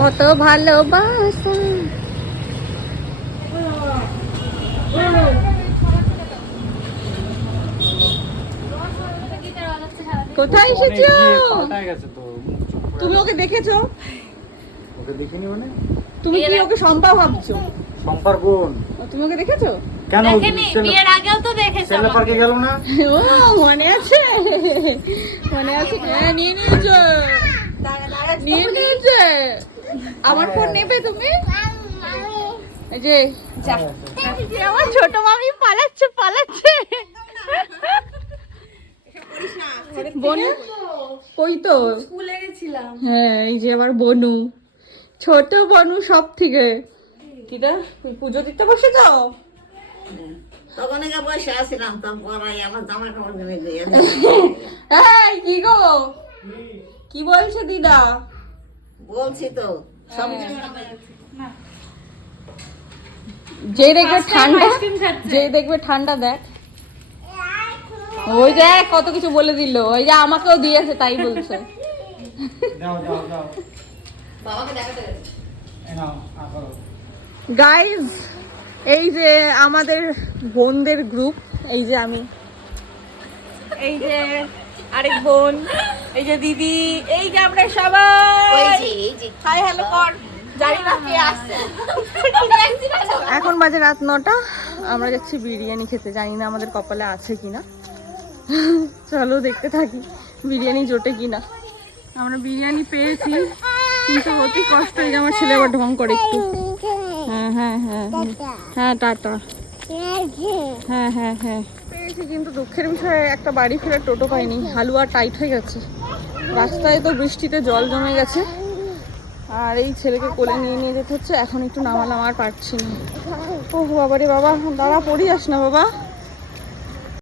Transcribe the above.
কত ভালোবাসা। কোথায় এসেছো? তুমি ওকে দেখেছো? ওকে দেখিনি মানে? তুমি কি ওকে সম্পা ভাবছো? সম্পার বোন। তুমি ওকে দেখেছো? কেন? বিয়ের আগেও তো দেখেছো। সেলে পার্কে গেল না? ও মনে আছে, মনে আছে। হ্যাঁ নিয়ে নিয়েছো, নিয়ে নিয়েছে। আমার ফোন নেবে তুমি? এই যে আমার ছোট মামি পালাচ্ছে পালাচ্ছে। বনু কই তো স্কুলে গেছিলাম। হ্যাঁ এই যে আবার বনু, ছোট বনু সব থেকে। কিটা পুজো দিতে বসে যাও? তখন বসে আসছিলাম, তখন পরাই আমার জামা কাপড় কিনে দিয়ে। এই কি গো, কি বলছে দিদা? বলছি তো সব যে দেখবে ঠান্ডা, যে দেখবে ঠান্ডা দেখ, ওই দেখ কত কিছু বলে দিল। ওই যে আমাকেও দিয়েছে তাই বলছে। দাও দাও দাও। বাবাকে দেখাতে গেছে। নাও আপারো। গাইজ এই যে আমাদের বোনদের গ্রুপ, এই যে আমি, এই যে আরেক বোন, এই যে দিদি, এই যে আমরা সবাই হাই হ্যালো কর। জানি না কে আসছে। এখন বাজে রাত 9টা, আমরা যাচ্ছি বিরিয়ানি খেতে। জানি না আমাদের কপালে আছে কিনা, চলো দেখতে থাকি বিরিয়ানি জোটে কিনা। আমরা বিরিয়ানি পেয়েছি কিন্তু অতি কষ্ট। এই যে আমার ছেলে আবার ঢং করে একটু। হ্যাঁ হ্যাঁ হ্যাঁ হ্যাঁ টাটা। হ্যাঁ হ্যাঁ হ্যাঁ পেয়েছি, কিন্তু দুঃখের বিষয়ে একটা বাড়ি ফেরার টোটো পাইনি। হালুয়া টাইট হয়ে গেছে, রাস্তায় তো বৃষ্টিতে জল জমে গেছে। আর এই ছেলেকে কোলে নিয়ে নিয়ে যেতে হচ্ছে। এখন একটু নামালাম, আর পারছি না। ও বাবা রে বাবা, দাঁড়া পড়ি আস না বাবা।